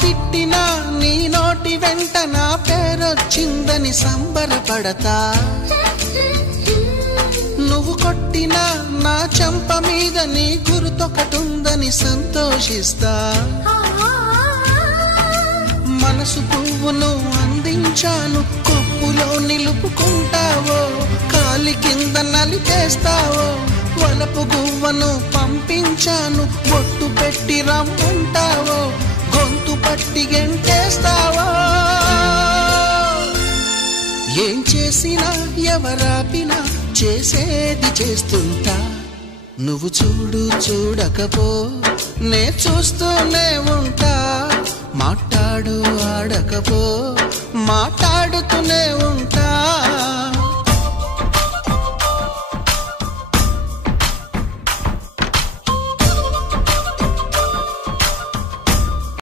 తిట్టినా నీ నోటి వెంట నా పేరొచ్చిందని సంబరపడతా, నువ్వు కొట్టినా నా చెంప మీద నీ గుర్తొకటుందని సంతోషిస్తా. మనసు పువ్వును అందించాను, కొప్పులో నిలుపుకుంటావో, కాలి కింద నలిపేస్తావో. వలపు గువ్వను పంపించాను, బొట్టు పెట్టి రమ్మంటావో, గొంతు పట్టి గెంటేస్తావో. ఏం చేసినా ఎవరాపినా చేసేది చేస్తుంటా. నువ్వు చూడు చూడకపో నే చూస్తూనే ఉంటా.